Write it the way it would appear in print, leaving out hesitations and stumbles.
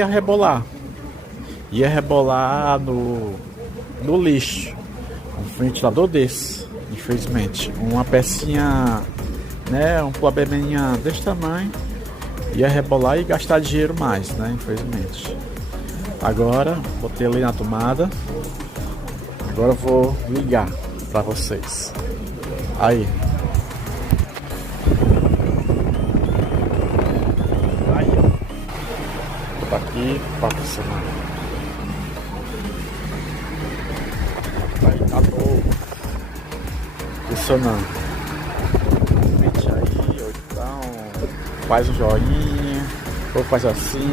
ia rebolar. Ia rebolar no lixo. Um ventilador desse, infelizmente. Uma pecinha, né? Um probleminha desse tamanho. Ia rebolar e gastar dinheiro mais, né? Infelizmente. Agora, botei ali na tomada. Agora eu vou ligar pra vocês. Aí. Aí, ó. Tá aqui pra funcionar. Aí, tá novo. Funcionando. Comente aí, ou então faz um joinha, ou faz assim.